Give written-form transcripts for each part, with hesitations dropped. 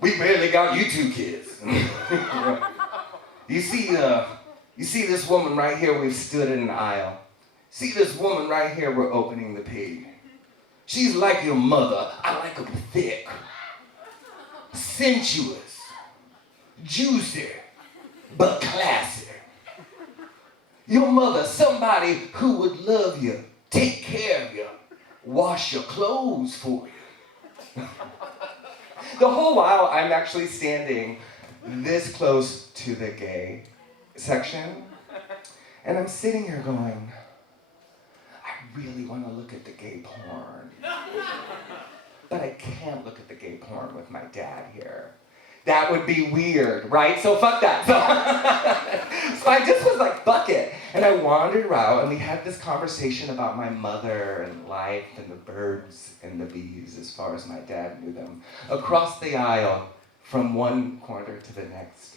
We barely got you two kids. You see this woman right here, we've stood in an aisle. See this woman right here, we're opening the page. She's like your mother. I like her thick, sensuous, juicy, but classy. Your mother, somebody who would love you, take care of you, wash your clothes for you. The whole while I'm actually standing this close to the gay section, and I'm sitting here going, I really want to look at the gay porn, but I can't look at the gay porn with my dad here. That would be weird, right? So fuck that. So I just was like, fuck it. And I wandered around and we had this conversation about my mother and life and the birds and the bees as far as my dad knew them. Across the aisle from one corner to the next.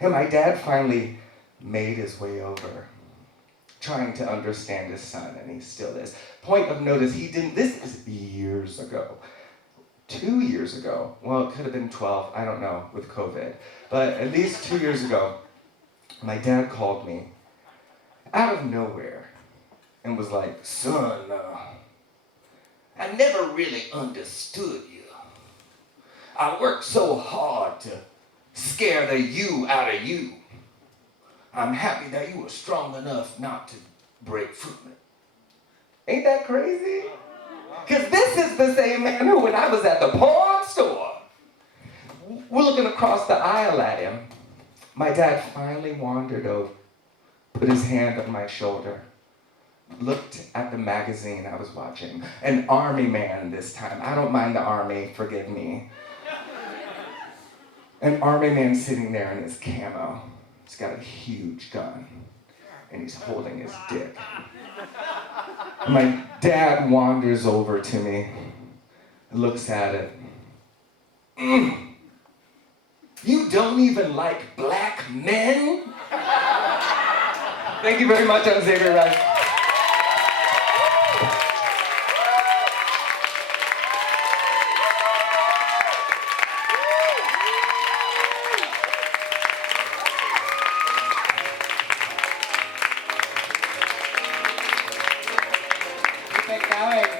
And my dad finally made his way over, trying to understand his son, and he still is. Point of notice, this is years ago. 2 years ago, well, it could have been 12, I don't know, with COVID, but at least 2 years ago, my dad called me out of nowhere and was like, son, I never really understood you. I worked so hard to scare the you out of you. I'm happy that you were strong enough not to break from it. Ain't that crazy? Because this is the same man who, when I was at the porn store, we're looking across the aisle at him. My dad finally wandered over, put his hand on my shoulder, looked at the magazine I was watching. An army man this time. I don't mind the army, forgive me. An army man sitting there in his camo. He's got a huge gun, and he's holding his dick. My dad wanders over to me, looks at it. You don't even like black men? Thank you very much, I'm Xavier Rice.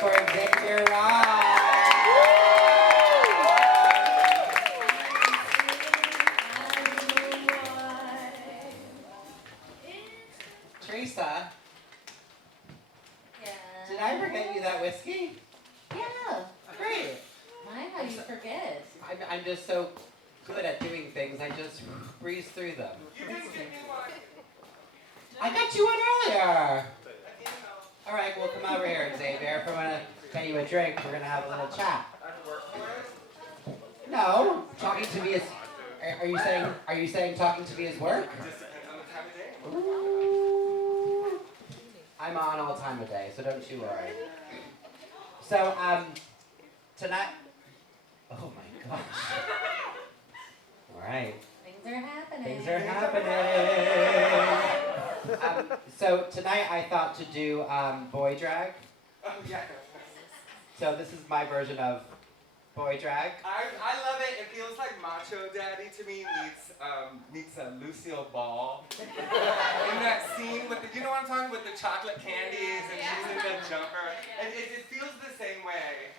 For Xavier Rice. Teresa. Yeah. Did I forget you that whiskey? Yeah. Great. My, how do you forget? I'm just so good at doing things. I just breeze through them. You didn't give me one. I got you one earlier. All right, well, come over here, Xavier. If I want to get you a drink, we're going to have a little chat. No, talking to me is... Are you saying talking to me is work? Just depends on the time of day. Ooh. I'm on all time of day, so don't you worry. So, tonight... Oh my gosh. All right. Things are happening. Things are happening. So tonight I thought to do boy drag. Oh, yeah. So this is my version of boy drag. I love it. It feels like Macho Daddy to me meets Lucille Ball. In that scene with the, you know what I'm talking with the chocolate candies and she's in the jumper. And it feels the same way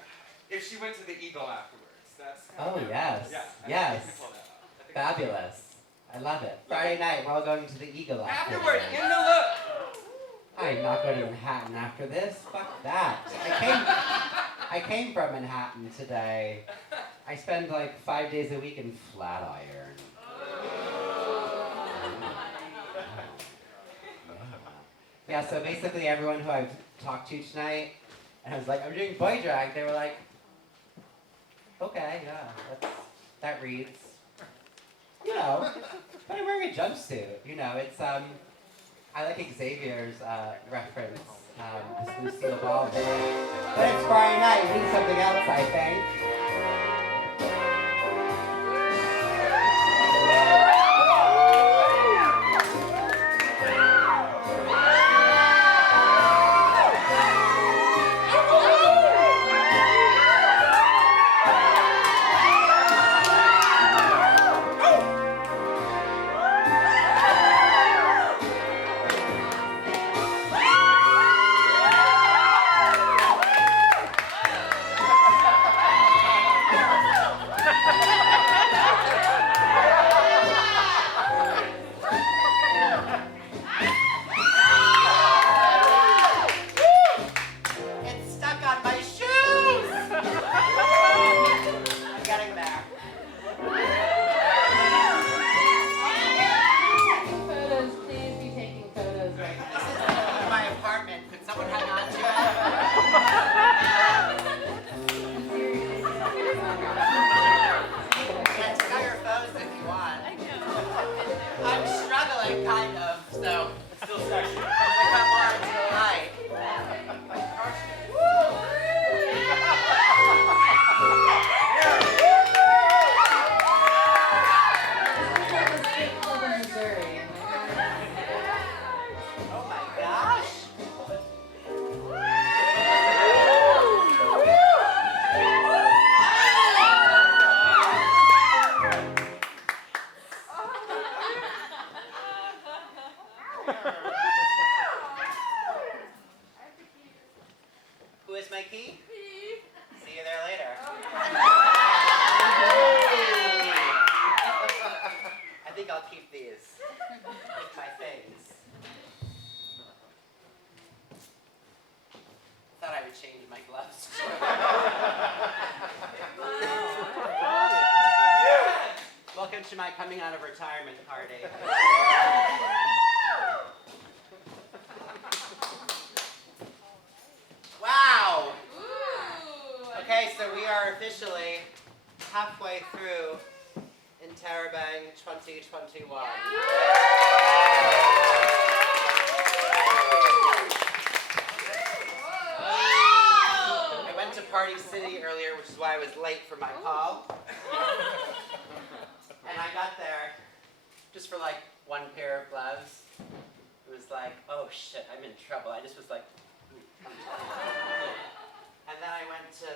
if she went to the Eagle afterwards. That's Oh yes, yeah, yes, I think we pulled that off. I think fabulous. I love it. Friday night we're all going to the Eagle afterward, after. in the look. I'm not going to Manhattan after this. Fuck that. I came from Manhattan today. I spend like 5 days a week in Flatiron. Yeah, so basically everyone who I've talked to tonight, and I was like, I'm doing boy drag, they were like, okay, yeah, that reads. You know, but I'm wearing a jumpsuit, you know, it's, I like Xavier's reference, this Lucille Ball thing. But it's Friday night, we need something else, I think. to my coming out of retirement party. Wow! Okay, so we are officially halfway through Interrobang 2021. I went to Party City earlier, which is why I was late for my call. And I got there just for like one pair of gloves. It was like, oh shit, I'm in trouble. I just was like, and then I went to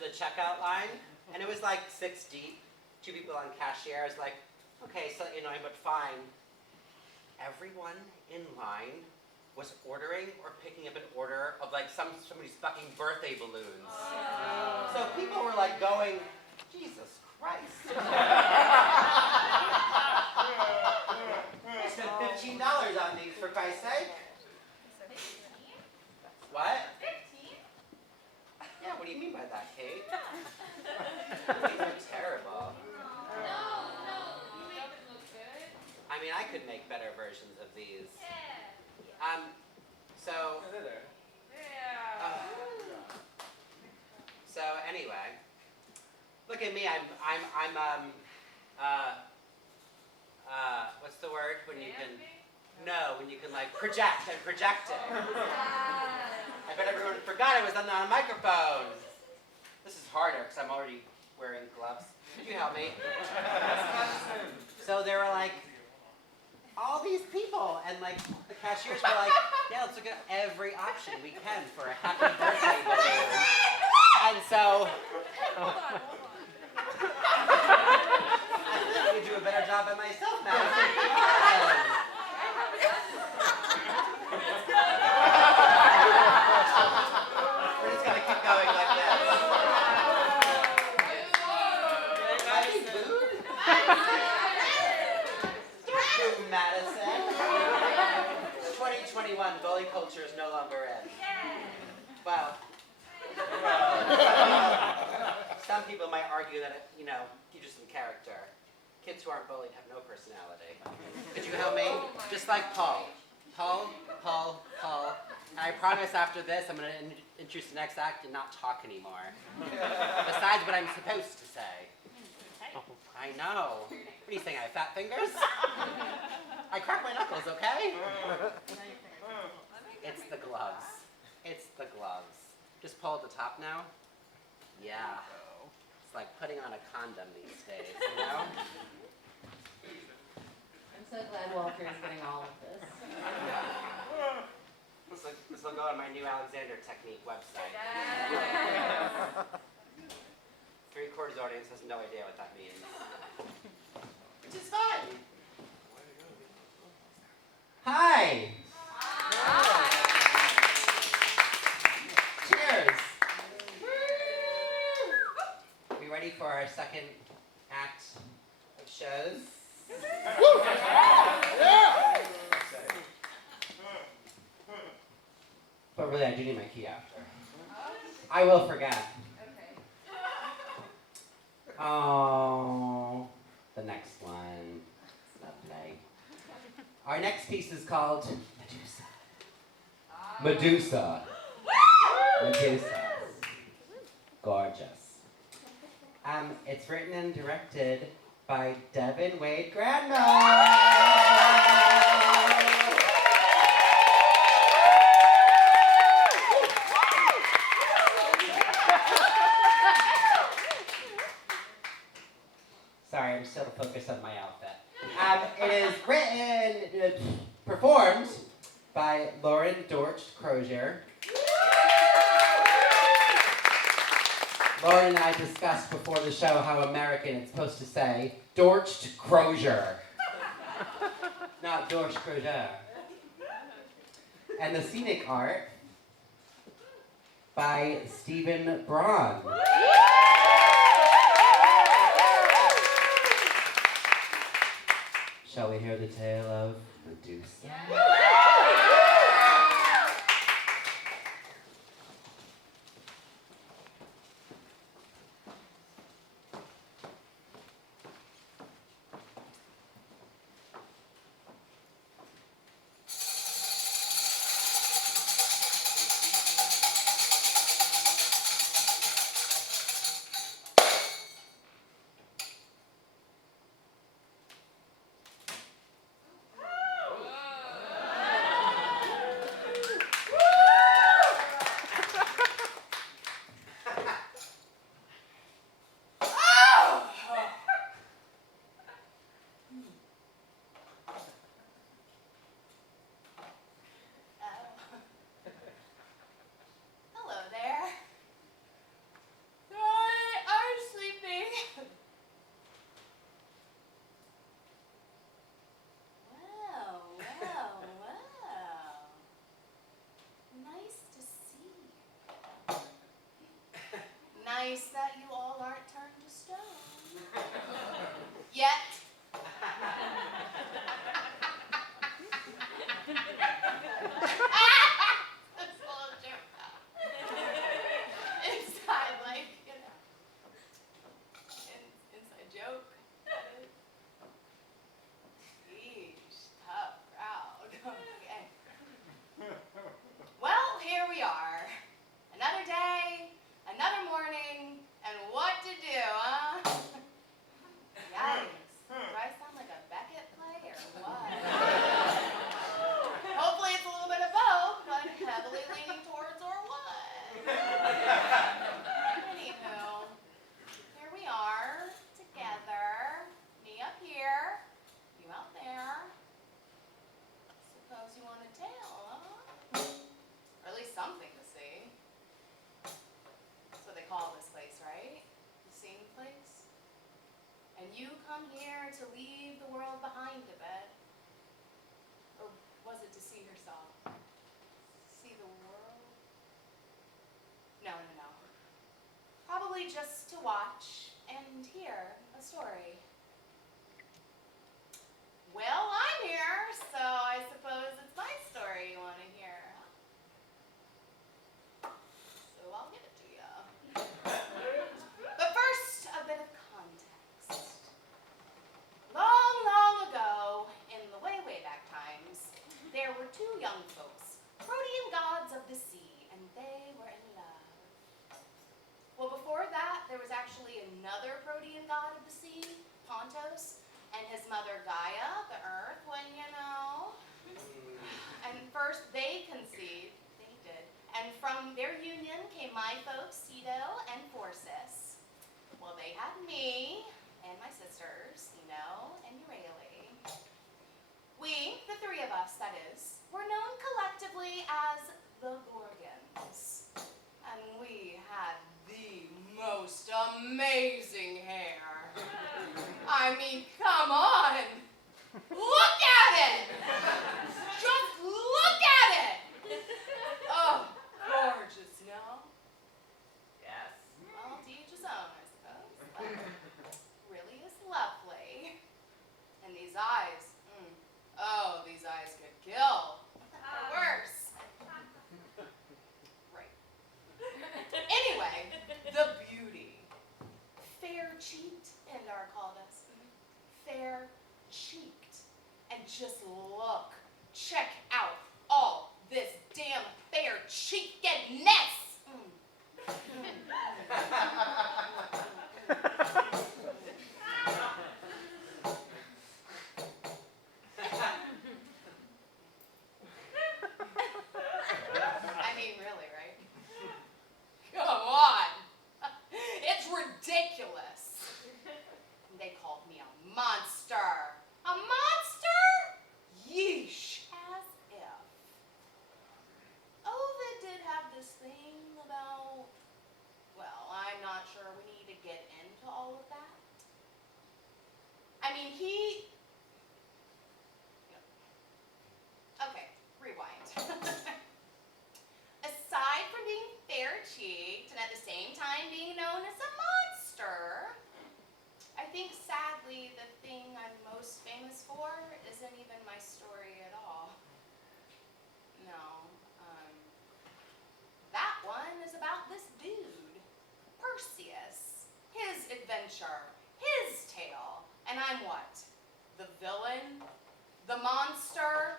the checkout line, and it was like 6 deep, 2 people on cashier. I was like, okay, slightly annoying, but fine. Everyone in line was ordering or picking up an order of like somebody's fucking birthday balloons. Oh. So people were like going, Jesus Christ. I spent $15 on these, for Christ's sake. What? 15? Yeah, what do you mean by that, Kate? These are terrible. No, you make them look good. I mean, I could make better versions of these. Yeah. So Yeah. so anyway, look at me. I'm what's the word when you can? No, when you can like project. I'm projecting. I bet everyone forgot I was on a microphone. This is harder because I'm already wearing gloves. Could you help me? So there were like all these people, and like the cashiers were like, yeah, let's look at every option we can for a happy birthday balloon. And so I think I could do a better job by myself now. We're just gonna keep going like this. Happy food? Madison. 2021, bully culture is no longer in. Well, some people might argue that it, teaches some character. Kids who aren't bullied have no personality. Could you help me? Just like Paul. Paul. And I promise after this, I'm going to introduce the next act and not talk anymore. Besides what I'm supposed to say. I know. What are you saying, I have fat fingers? I crack my knuckles, okay? It's the gloves. It's the gloves. Just pull at the top now. Yeah. It's like putting on a condom these days, you know? I'm so glad Walter is getting all of this. This will go on my new Alexander Technique website. 3/4 audience has no idea what that means. Which is fine. Hi. Cheers. Are we ready for our second act of shows? But really, I do need my key after. I will forget. Okay. Oh, the next one. Lovely. Our next piece is called Medusa. Medusa. Gorgeous. It's written and directed by Devon Granmo. Sorry, I'm still focused on my outfit. It is performed by Lauren Dortch Crozier. Lauren and I discussed before the show how American it's supposed to say Dortch Crozier. Not Dortch Crozier. And the scenic art by Stephen Braun. Shall we hear the tale of Medusa? that you all aren't turned to stone. Yet. That's a little joke. Inside, like, inside joke. That is. Yeesh, tough crowd. Okay. Well, here we are. Another day, another morning, and what to do, huh? Yikes. Do I sound like a Beckett play or what? Hopefully it's a little bit of both, but heavily leaning towards or what? Anywho, here we are, together. Me up here, you out there. Suppose you want a tale, huh? Or at least something to see. That's what they call this place, right? The same place? And you come here to leave the world behind a bit. Or was it to see yourself? See the world? No. Probably just to watch and hear a story. Well, I'm here, so I suppose it's my story you want to hear. So I'll give it to you. But first, a bit of context. Long, long ago, in the way, way back times, there were two young folks, protean gods of the sea, and they were in love. Well, before that, there was actually another protean god of the sea, Pontos, and his mother Gaia, the earth, when you know. And first they conceived, they did, and from their union came my folks, Cedo and Forcis. Well, they had me and my sisters, and Urayli. We, the three of us, that is, were known collectively as the Gorgons. And we had the most amazing hair. I mean, come on! Look at it! Just look at it! Oh, gorgeous, no? Yes. Well, to each his own, I suppose. But really is lovely. And these eyes, oh, these eyes could kill. Or worse. Right. Anyway, the beauty. Fair-cheeked, Pindar called us. Fair-cheeked. And just look, check out all this damn fair-cheekedness. I mean, really, right? Come on. It's ridiculous. They called me a monster. A monster? Yeesh, as if. Ovid did have this thing about, well, I'm not sure we need to get into all of that. I mean, okay, rewind. Aside from being fair-cheeked and at the same time being known as a monster, I think sadly the thing I'm most famous for isn't even my story at all. No, that one is about this dude, Perseus, his adventure, his tale, and I'm what? The villain? The monster?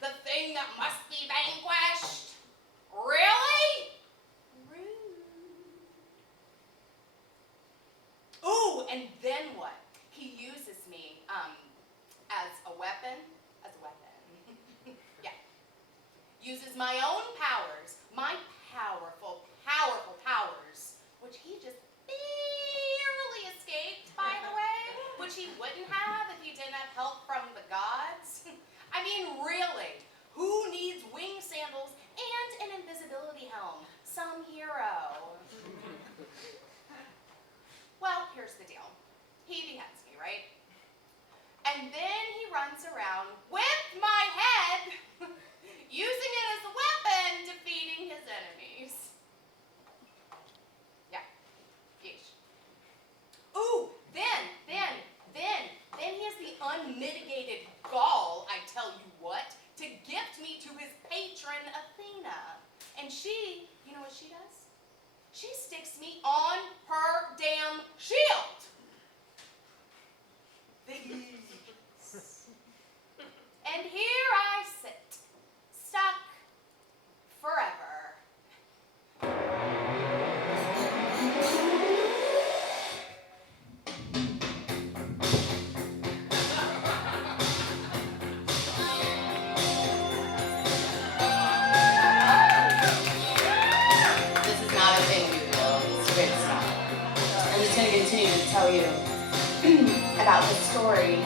The thing that must be vanquished? Really? Rude. Ooh, and then what? He uses me, as a weapon. Yeah. Uses my own powers, my powerful, powerful powers, which he just barely escaped, by the way, which he wouldn't have if he didn't have help from the gods. I mean, really, who needs wing sandals and an invisibility helm? Some hero. Well, here's the deal. He beheads me, right? And then he runs around with my head, using it as a weapon, just going to continue to tell you about the story.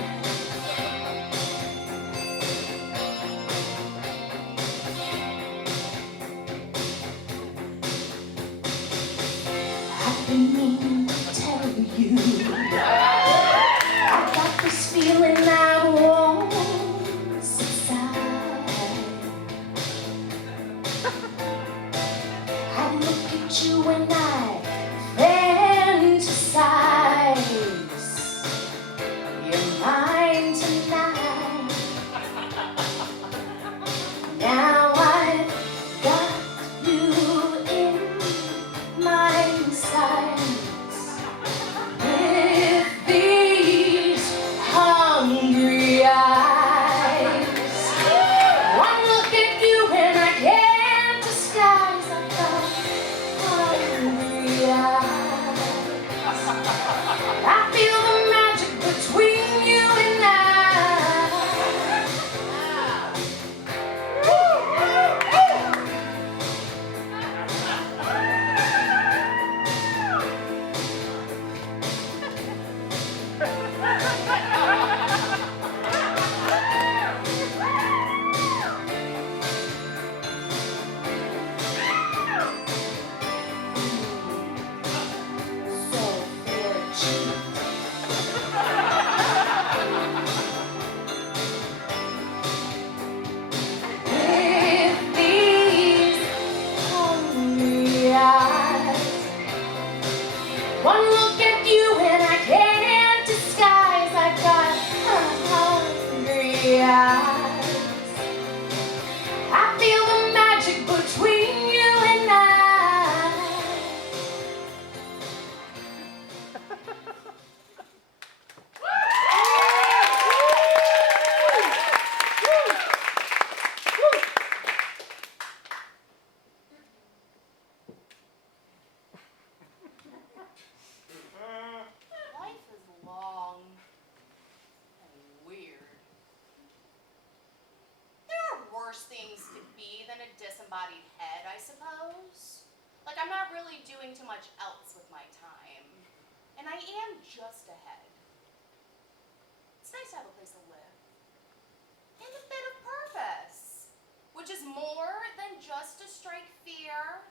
I've been meaning to tell you, I've got this feeling I want inside. I look at you and I fantasize. You're mine tonight. Now I've got you in my sights. With these hungry eyes, one look at you and I can't disguise. I've got hungry eyes. I feel the magic between you and I. So very cheap. With these hungry eyes, one look at you and I can't disguise. I've got hungry eyes. I feel the magic between you and I. Life is long and weird. There are worse things to be than a disembodied head, I suppose. Like, I'm not really doing too much else with my time. And I am just a head. It's nice to have a place to live. And a bit of purpose. Which is more than just to strike fear.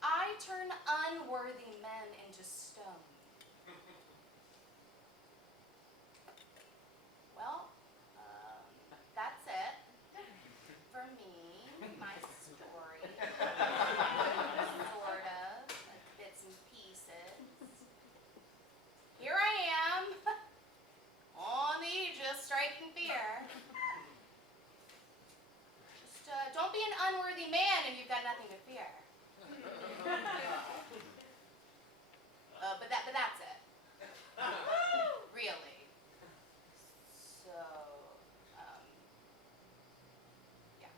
I turn unworthy men into stone. Well, that's it for me, my story. Sort of, like bits and pieces. Here I am, on the aegis, striking fear. Just don't be an unworthy man if you've got nothing to fear. But that's it. Really. So, yeah.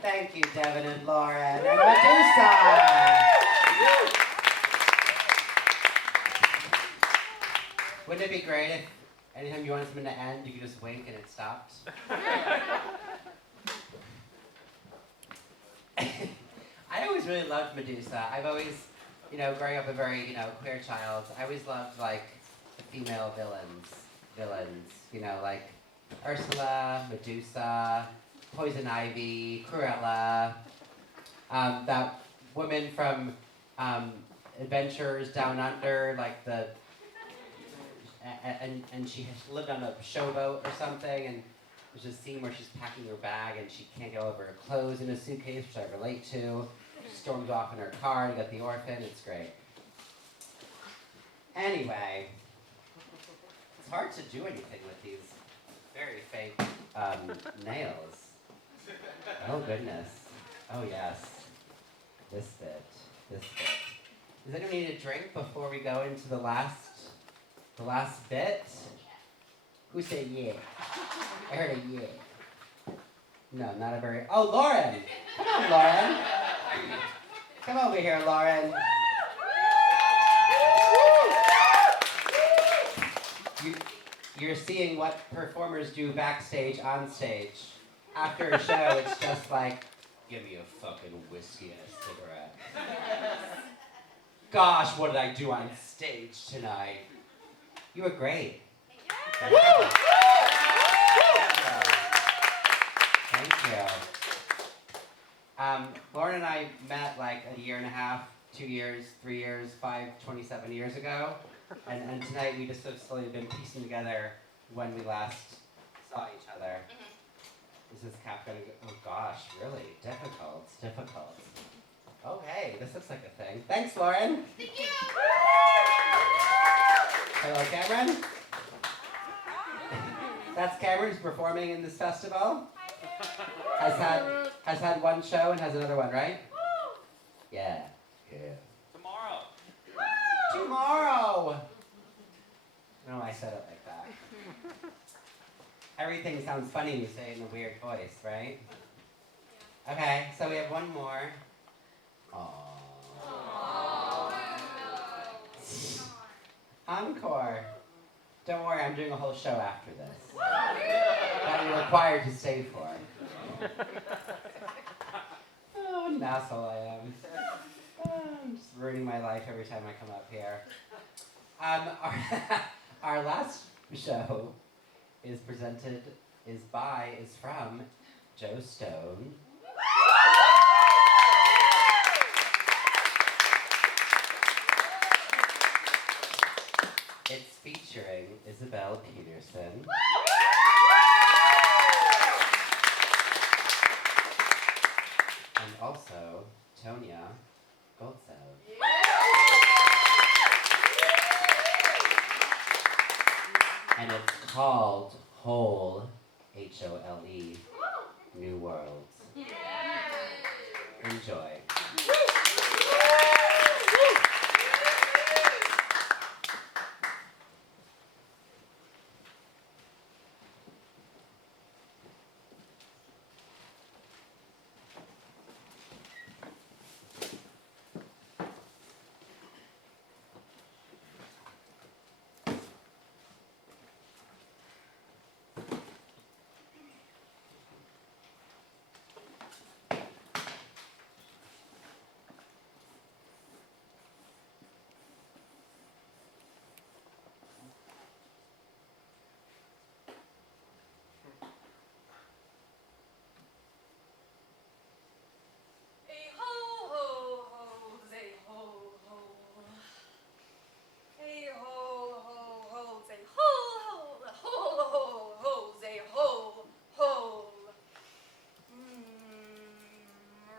Thank you, Devon and Lauren and Medusa. Wouldn't it be great if anytime you wanted something to end, you could just wink and it stopped? I always really loved Medusa. I've always, growing up a very, queer child, I always loved, like, the female villains, like Ursula, Medusa, Poison Ivy, Cruella, that woman from Adventures Down Under, like and she lived on a showboat or something, and there's a scene where she's packing her bag and she can't get all of her clothes in a suitcase, which I relate to. She storms off in her car to get the orphan. It's great. Anyway, it's hard to do anything with these very fake nails. Oh goodness. Oh yes. This bit. Does anyone need a drink before we go into the last bit? Who said yeah? I heard a yeah. No, not a very. Oh, Lauren! Come on, Lauren. Come over here, Lauren. You're seeing what performers do backstage, on stage. After a show, it's just like, give me a fucking whiskey and a cigarette. Gosh, what did I do on stage tonight? You were great. Woo! Thank you. Lauren and I met like a year and a half, 2 years, 3 years, 27 years ago. And tonight we just have slowly been piecing together when we last saw each other. Is this cap gonna go? Oh gosh, really? Difficult. Okay, this looks like a thing. Thanks, Lauren. Thank you. Hello, Cameron. That's Cameron who's performing in this festival. Has had one show and has another one, right? Yeah. Tomorrow. No, I said it like that. Everything sounds funny when you say it in a weird voice, right? Okay, so we have one more. Encore. Don't worry, I'm doing a whole show after this. That you're required to stay for. Oh, what an asshole I am. I'm just ruining my life every time I come up here. Our last show is from Joe Stone. It's featuring Isabel Peterson. And also Tonya Goldsev. And it's called Whole, H-O-L-E, New Worlds. Enjoy.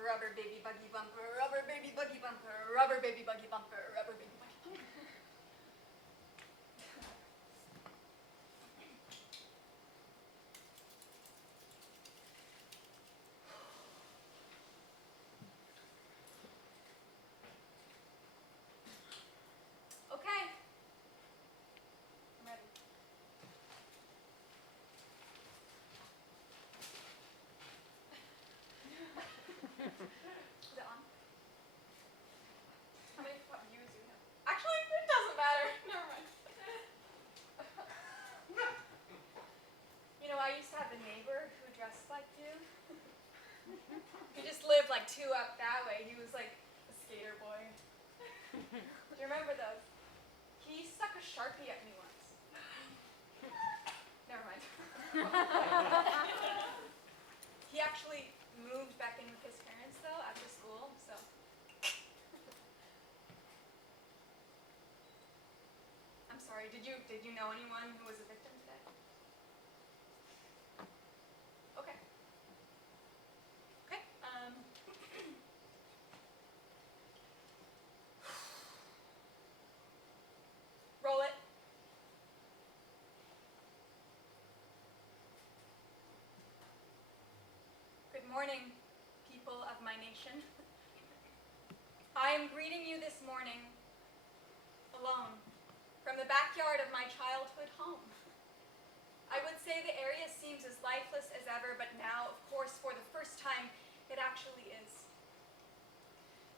Rubber baby buggy bumper, rubber baby buggy bumper. Okay. I'm ready. Is it on? How many views do we have? Actually, it doesn't matter. Never mind. You know, I used to have a neighbor who dressed like you. He just lived like 2 up that way. He was like a skater boy. Do you remember those? He stuck a Sharpie at me once. Never mind. He actually moved back in with his parents though after school, so. I'm sorry, did you know anyone who was a victim today? Okay. Okay, roll it. Good morning, people of my nation. I am greeting you this morning backyard of my childhood home. I would say the area seems as lifeless as ever, but now, of course, for the first time, it actually is.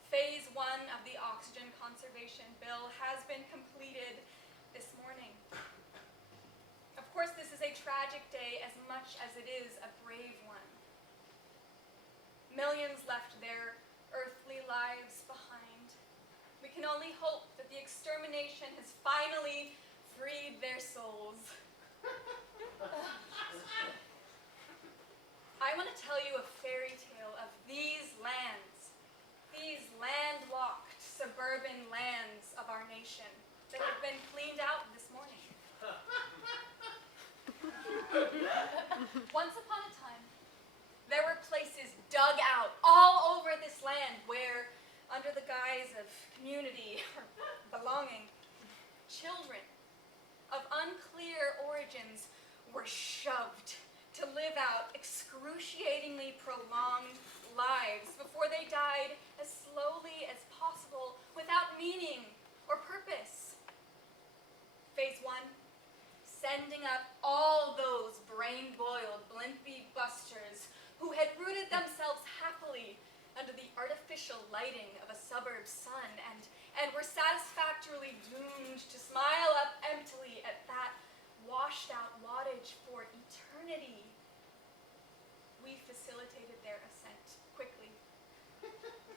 Phase 1 of the oxygen conservation bill has been completed this morning. Of course, this is a tragic day as much as it is a brave one. Millions left their earthly lives behind. We can only hope that the extermination has finally freed their souls. I want to tell you a fairy tale of these lands, these landlocked suburban lands of our nation that have been cleaned out this morning. Once upon a time, there were places dug out all over this land where, under the guise of community or belonging, children of unclear origins were shoved to live out excruciatingly prolonged lives before they died as slowly as possible without meaning or purpose. Phase 1, sending up all those brain-boiled, blimpy busters who had rooted themselves happily under the artificial lighting of a suburb sun and were satisfactorily doomed to smile up emptily at that washed-out wattage for eternity. We facilitated their ascent quickly.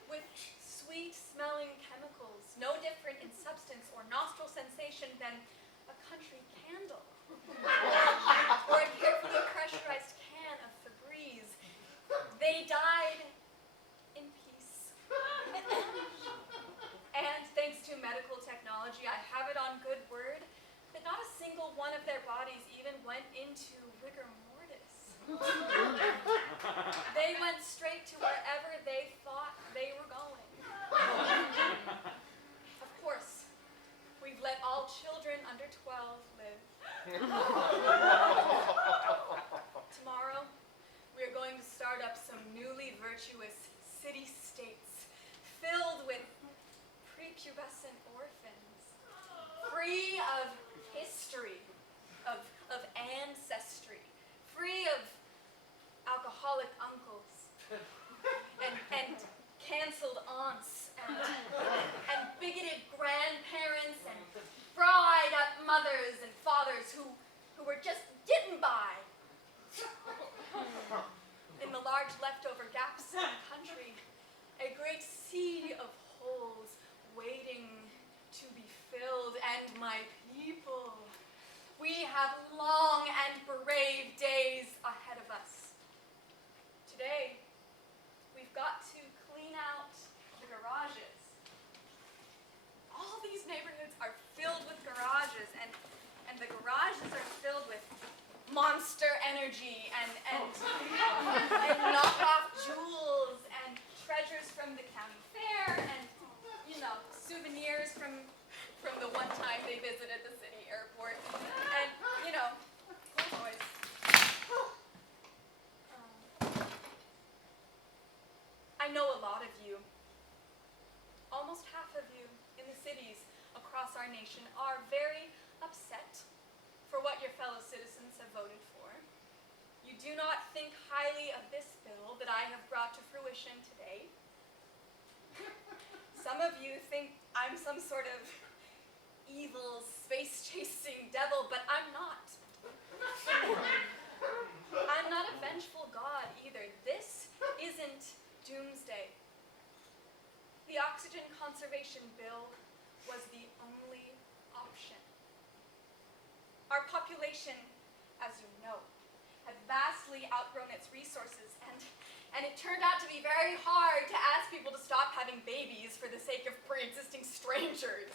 With sweet-smelling chemicals, no different in substance or nostril sensation than a country candle or a carefully pressurized can of Febreze. They died in peace. And thanks to medical technology, I have it on good word that not a single one of their bodies even went into rigor mortis. They went straight to wherever they thought they were going. Of course, we've let all children under 12 live. Tomorrow, we are going to start up some newly virtuous city-states filled with prepubescent orphans, free of history, of ancestry, free of alcoholic uncles, and canceled aunts, and bigoted grandparents, and fried-up mothers and fathers who were just getting by. In the large leftover gaps in the country, a great sea of holes waiting to be filled, and my people, we have long and brave days ahead of us. Today, we've got to clean out the garages. All these neighborhoods are filled with garages, and the garages are filled with Monster Energy and knockoff jewels and treasures from the county fair and, souvenirs from the one time they visited the city airport. And, toys. I know a lot of you, almost half of you in the cities across our nation are very upset for what your fellow citizens have voted for. You do not think highly of this bill that I have brought to fruition today. Some of you think I'm some sort of evil, space-chasing devil, but I'm not. I'm not a vengeful god either. This isn't doomsday. The oxygen conservation bill was the only option. Our population, as you know, had vastly outgrown its resources, and it turned out to be very hard to ask people to stop having babies for the sake of pre-existing strangers.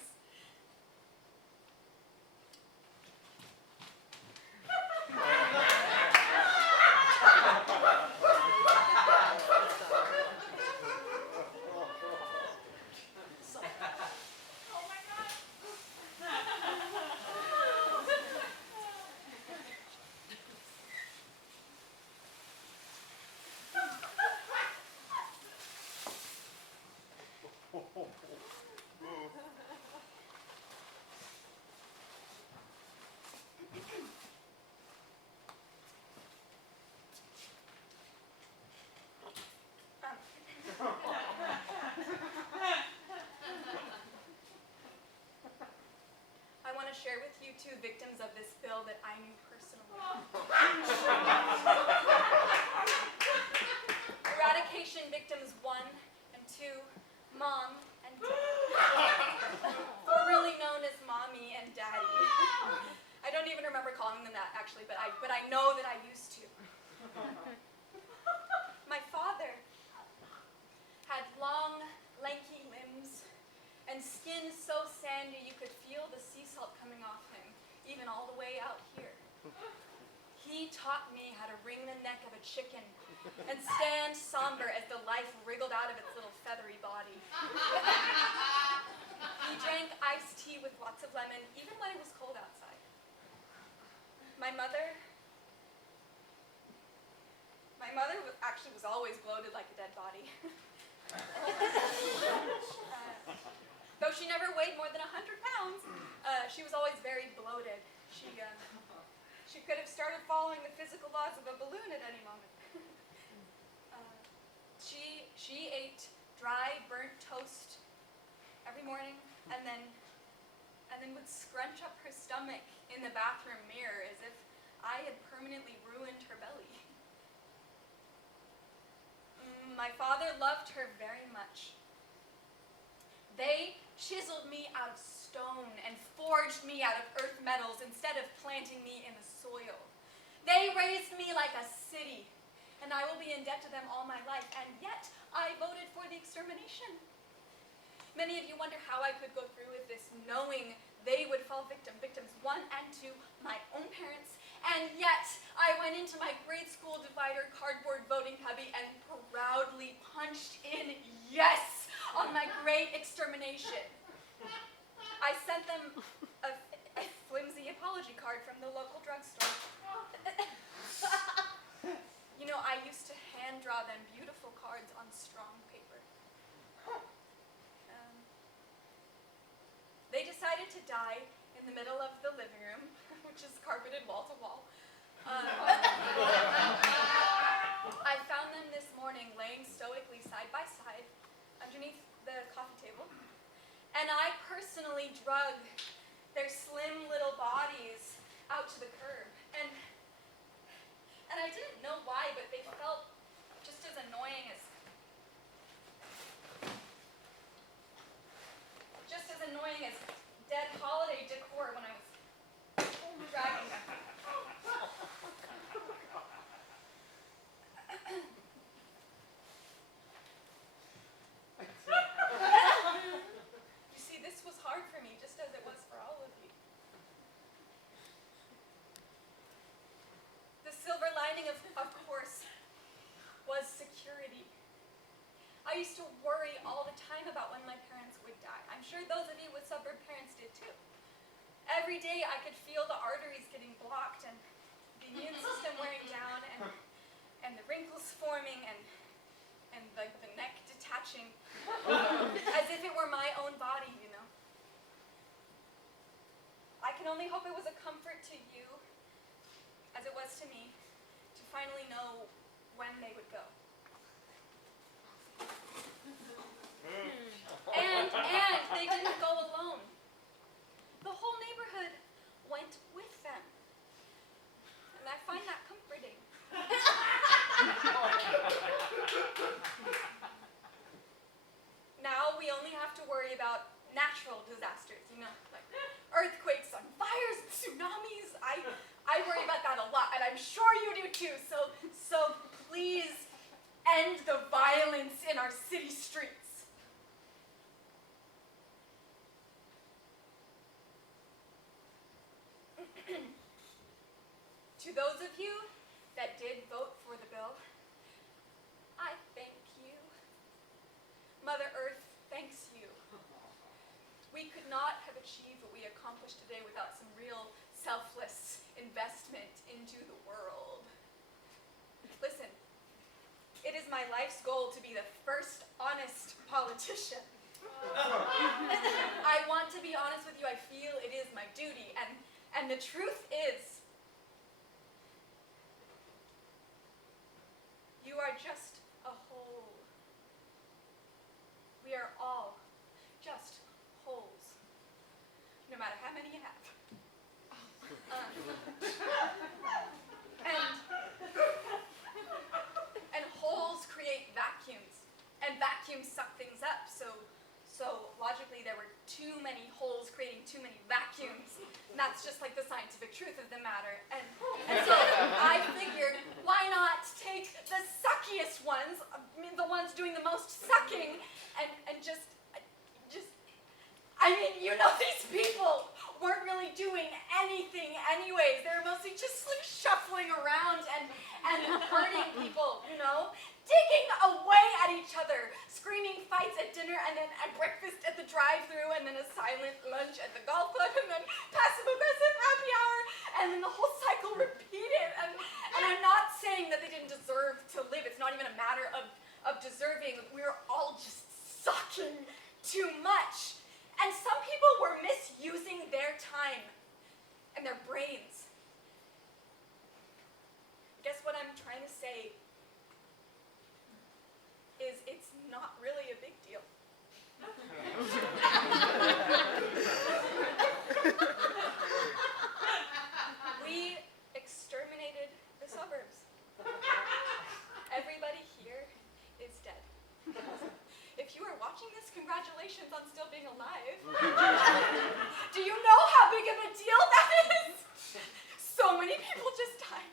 to share with you two victims of this bill that I knew personally. Eradication victims 1 and 2, Mom and Dad. Formerly known as Mommy and Daddy. I don't even remember calling them that actually, but I know that I used to. My father had long, lanky limbs and skin so sandy you could feel the sea salt coming off him, even all the way out here. He taught me how to wring the neck of a chicken and stand somber as the life wriggled out of its little feathery body. He drank iced tea with lots of lemon, even when it was cold outside. My mother actually was always bloated like a dead body. Though she never weighed more than 100 pounds, she was always very bloated. She could have started following the physical laws of a balloon at any moment. She ate dry, burnt toast every morning, and then would scrunch up her stomach in the bathroom mirror as if I had permanently ruined her belly. My father loved her very much. They chiseled me out of stone and forged me out of earth metals instead of planting me in the soil. They raised me like a city, and I will be in debt to them all my life, and yet I voted for the extermination. Many of you wonder how I could go through with this, knowing they would fall victims 1 and 2, my own parents, and yet I went into my grade school divider cardboard voting cubby and proudly punched in yes on my great extermination. I sent them a flimsy apology card from the local drugstore. You know, I used to hand draw them beautiful cards on strong paper. They decided to die in the middle of the living room, which is carpeted wall to wall. I found them this morning laying stoically side by side underneath the coffee table, and I personally drug their slim little bodies out to the curb. And I didn't know why, but they felt just as annoying as dead holiday decor when I was dragging them. You see, this was hard for me, just as it was for all of you. The silver lining, of course, was security. I used to worry all the time about when my parents would die. I'm sure those of you with suburb parents did too. Every day I could feel the arteries getting blocked and the immune system wearing down and the wrinkles forming and the neck detaching as if it were my own body, you know. I can only hope it was a comfort to you, as it was to me, to finally know when they would go. And they didn't go alone. The whole neighborhood went with them. And I find that comforting. Now we only have to worry about natural disasters, you know, like earthquakes and fires and tsunamis. I worry about that a lot, and I'm sure you do too. So please end the violence in our city streets. To those of you that did vote for the bill, I thank you. Mother Earth thanks you. We could not have achieved what we accomplished today without some real selfless investment into the world. Listen, it is my life's goal to be the first honest politician. I want to be honest with you. I feel it is my duty, and the truth is, you are just a whole. We are all just wholes, no matter how many you have. that's just like the scientific truth of the matter. And so I figured, why not take the suckiest ones, I mean the ones doing the most sucking, and just, I mean, you know, these people weren't really doing anything anyways. They were mostly just like shuffling around and hurting people, you know? Digging away at each other, screaming fights at dinner, and then at breakfast at the drive-thru, and then a silent lunch at the golf club, and then passive-aggressive happy hour, and then the whole cycle repeated. And I'm not saying that they didn't deserve to live. It's not even a matter of deserving. We were all just sucking too much. And some people were misusing their time and their brains. Guess what I'm trying to say is it's not really a big deal. We exterminated the suburbs. Everybody here is dead. If you are watching this, congratulations on still being alive. Do you know how big of a deal that is? So many people just died.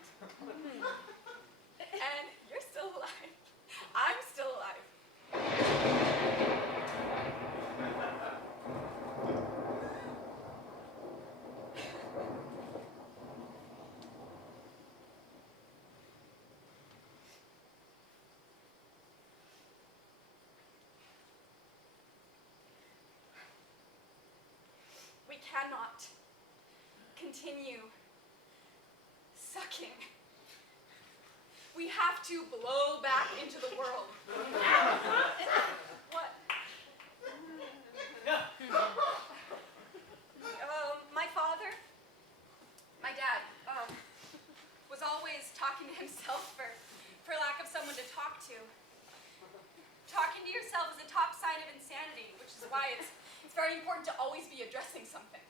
And you're still alive. I'm still alive. We cannot continue sucking. We have to blow back into the world. What? My father, my dad, was always talking to himself for lack of someone to talk to. Talking to yourself is a top sign of insanity, which is why it's very important to always be addressing something.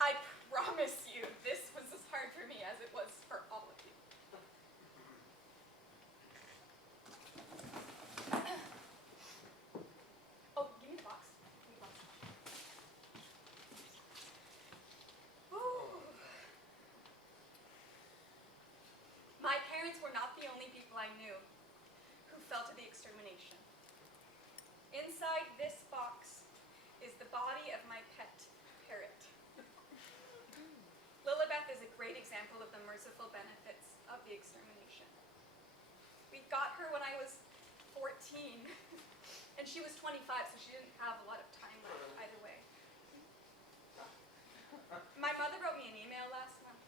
I promise you, this was as hard for me as it was for all of you. Oh, give me the box. Give me the box. Ooh. My parents were not the only people I knew who fell to the extermination. Inside this box is the body of my pet parrot. Lilibeth is a great example of the merciful benefits of the extermination. We got her when I was 14, and she was 25, so she didn't have a lot of time left either way. My mother wrote me an email last month.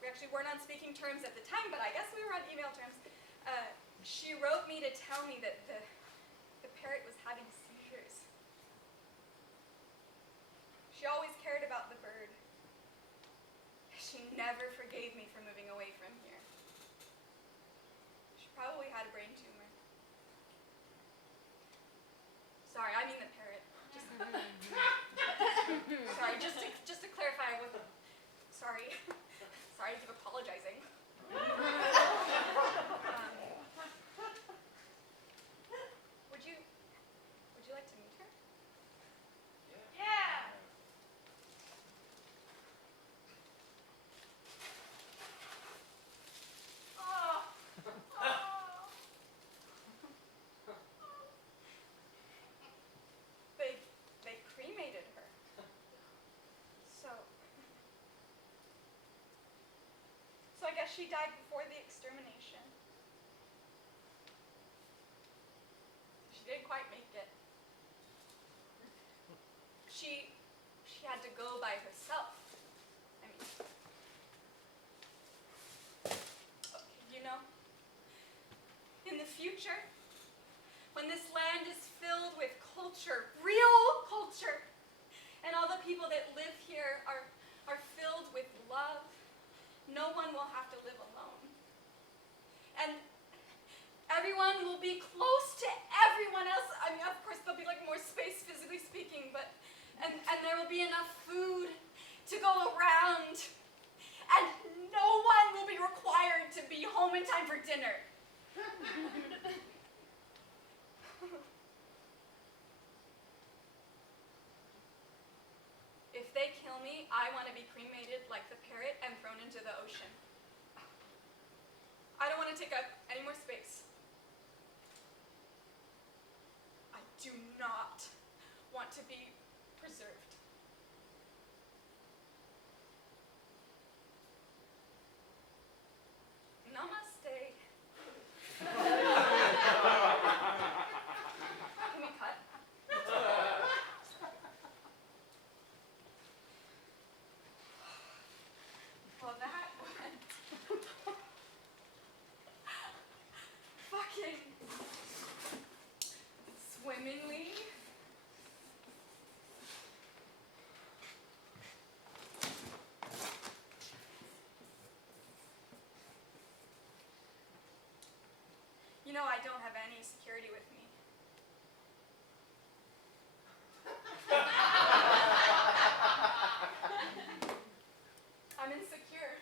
We actually weren't on speaking terms at the time, but I guess we were on email terms. She wrote me to tell me that the parrot was having seizures. She always cared about the bird. She never forgave me for moving away from here. She probably had a brain tumor. Sorry, I mean the parrot. Sorry, just to clarify, I wasn't. Sorry. Sorry to keep apologizing. Would you like to meet her? Yeah. Oh. They cremated her. So I guess she died before the extermination. She didn't quite make it. She had to go by herself. I mean, you know, in the future, when this land is filled with culture, real culture, and all the people that live here are filled with love, no one will have to live alone. And everyone will be close to everyone else. I mean, of course, there'll be like more space physically speaking, but and there will be enough food to go around. And no one will be required to be home in time for dinner. I want to be cremated like the parrot and thrown into the ocean. I don't want to take up any more space. I do not want to be preserved. Namaste. Can we cut? Well, that went fucking swimmingly. You know, I don't have any security with me. I'm insecure.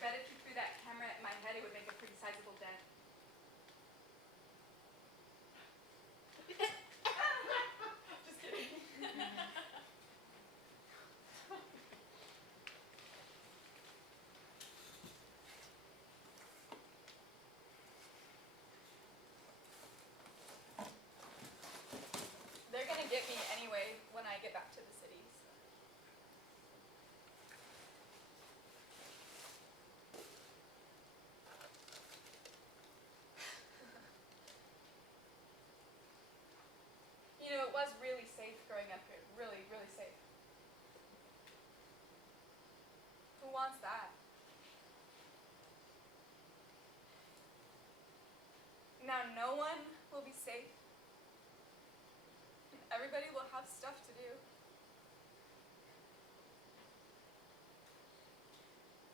Bet if you threw that camera at my head, it would make a pretty sizable dent. Just kidding. They're gonna get me anyway when I get back to the city. So. You know, it was really safe growing up here. Really, really safe. Who wants that? Now no one will be safe. Everybody will have stuff to do.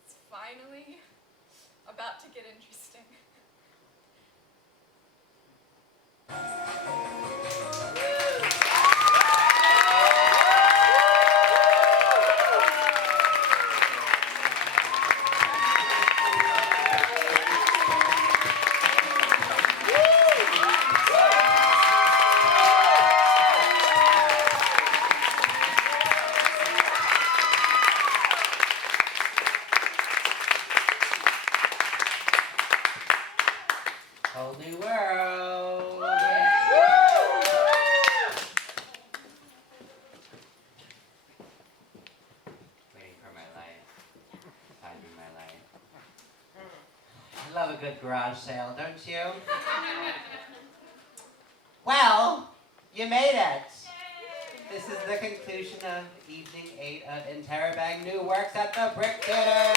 It's finally about to get interesting. Whole new world. Waiting for my light. Finding my light. I love a good garage sale, don't you? Well, you made it. This is the conclusion of evening 8 of Interrobang New Works at the Brick Theater.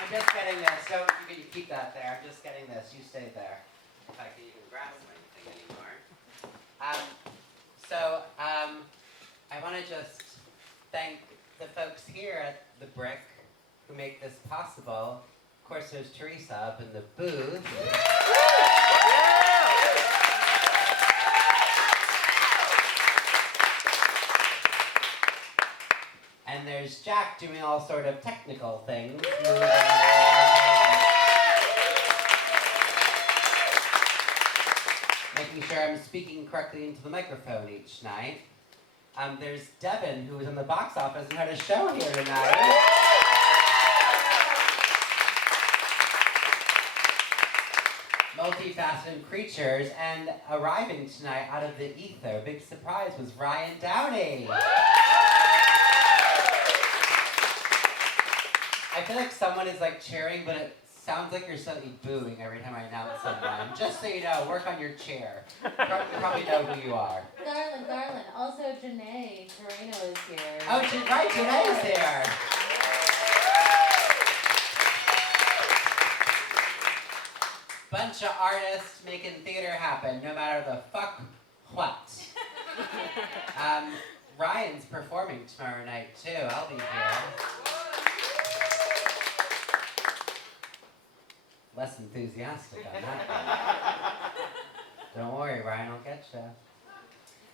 I'm just getting this. Don't you keep that there. I'm just getting this. You stay there. If I can even grasp anything anymore. I want to just thank the folks here at the Brick who make this possible. Of course, there's Teresa up in the booth. And there's Jack doing all sort of technical things. Making sure I'm speaking correctly into the microphone each night. There's Devon, who was in the box office and had a show here tonight. Multifaceted creatures, and arriving tonight out of the ether, big surprise, was Ryan Downey. I feel like someone is like cheering, but it sounds like you're slightly booing every time I announce someone. Just so you know, work on your chair. You probably know who you are. Garlan. Also, Janae Torino is here. Oh, right, Janae is here. Bunch of artists making theater happen, no matter the fuck what. Ryan's performing tomorrow night too. I'll be here. Less enthusiastic on that one. Don't worry, Ryan, I'll get you.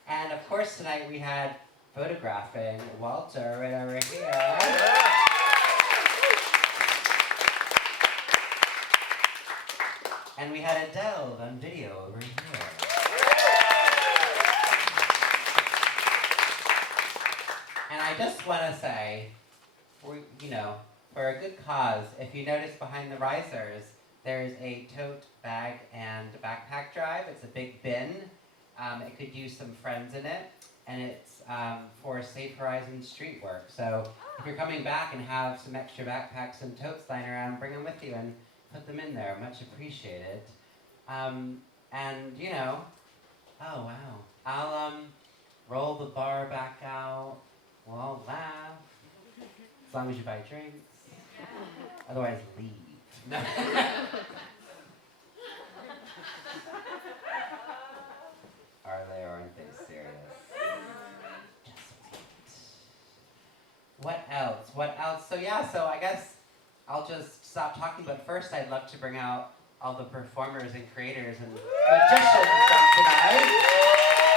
And of course tonight we had photographing Walter right over here. And we had Adele on video over here. And I just want to say, for a good cause, if you notice behind the risers, there's a tote bag and backpack drive. It's a big bin. It could use some friends in it, and it's for Safe Horizons street work. So if you're coming back and have some extra backpacks and totes lying around, bring them with you and put them in there. Much appreciated. And oh wow, I'll roll the bar back out. We'll all laugh, as long as you buy drinks. Otherwise, leave. No. Are they or aren't they serious? Just wait. What else? So I guess I'll just stop talking, but first I'd love to bring out all the performers and creators and magicians from tonight.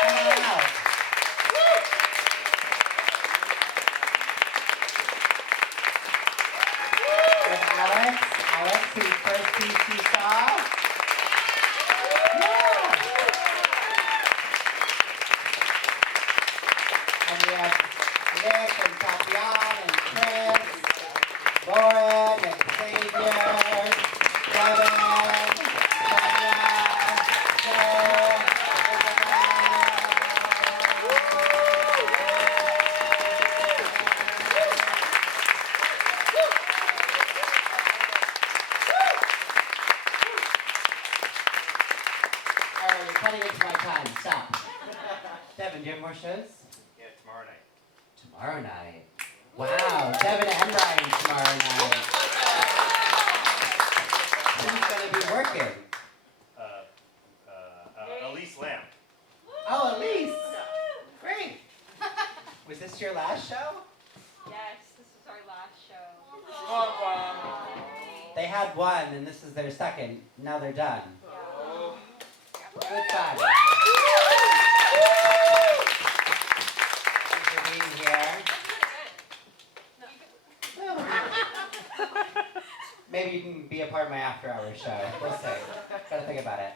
Come on out. With Alex, whose first piece you saw. And we have Nick and Tatiana and Chris, Lauren and Xavier, Devon, Tanya, Joe, Alright, you're cutting into my time. Stop. Devon, do you have more shows? Yeah, tomorrow night. Tomorrow night. Wow, Devon and Ryan tomorrow night. Who's gonna be working? Elise Lamb. Oh, Elise! Great. Was this your last show? Yes, this is our last show. They had one, and this is their second. Now they're done. Good fun. Thanks for being here. Maybe you can be a part of my after-hours show. We'll see. Gotta think about it.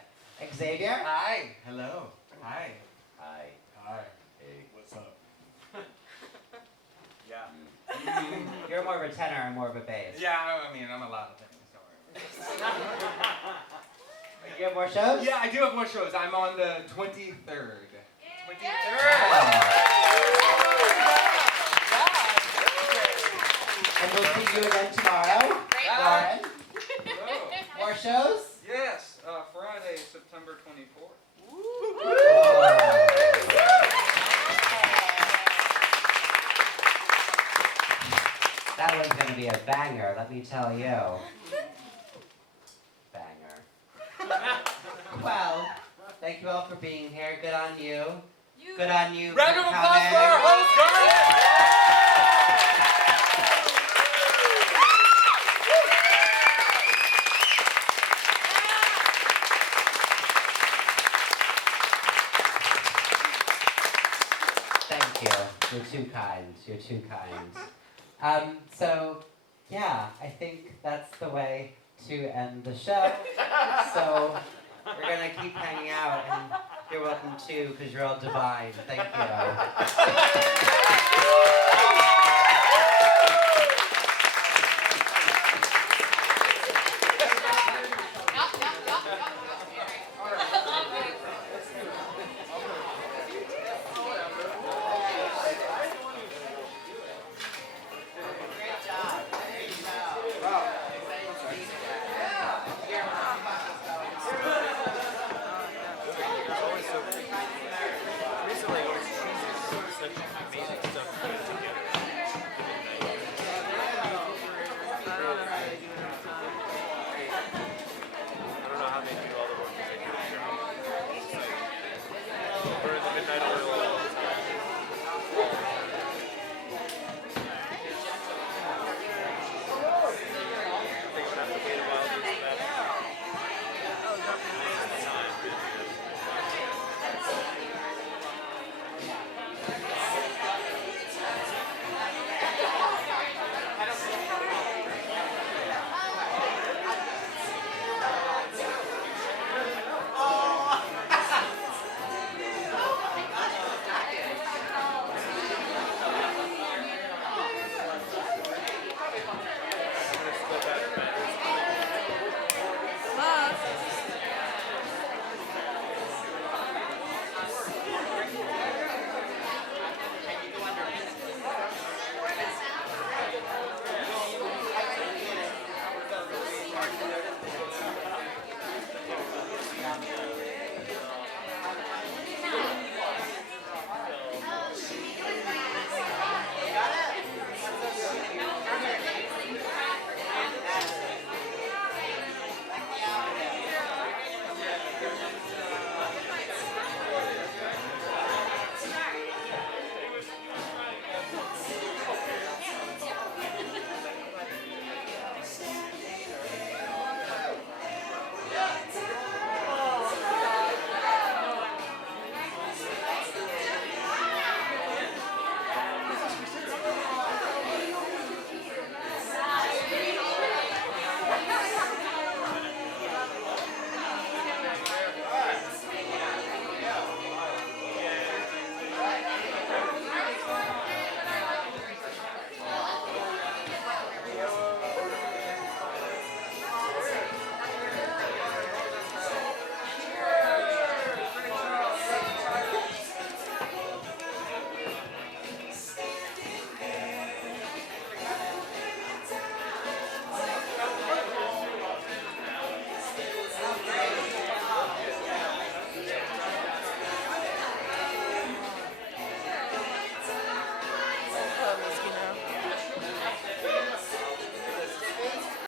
Xavier? Hi. Hello. Hi. Hi. Hi. Hey, what's up? Yeah. You're more of a tenor and more of a bass. Yeah, I mean, I'm a lot of things. Don't You have more shows? worry. Yeah, I do have more shows. I'm on the 23rd. 23rd. And we'll see you again tomorrow. Lauren? Hello. More shows? Yes, Friday, September 24th. That one's going to be a banger, let me tell you. Banger. Well, thank you all for being here. Good on you. Good on you. Round of for applause for our coming. host, Garlan! Thank you. You're too kind. You're too kind. So, yeah, I think that's the way to end the show. So, we're going to keep hanging out, and you're welcome too, because you're all divine. Thank you.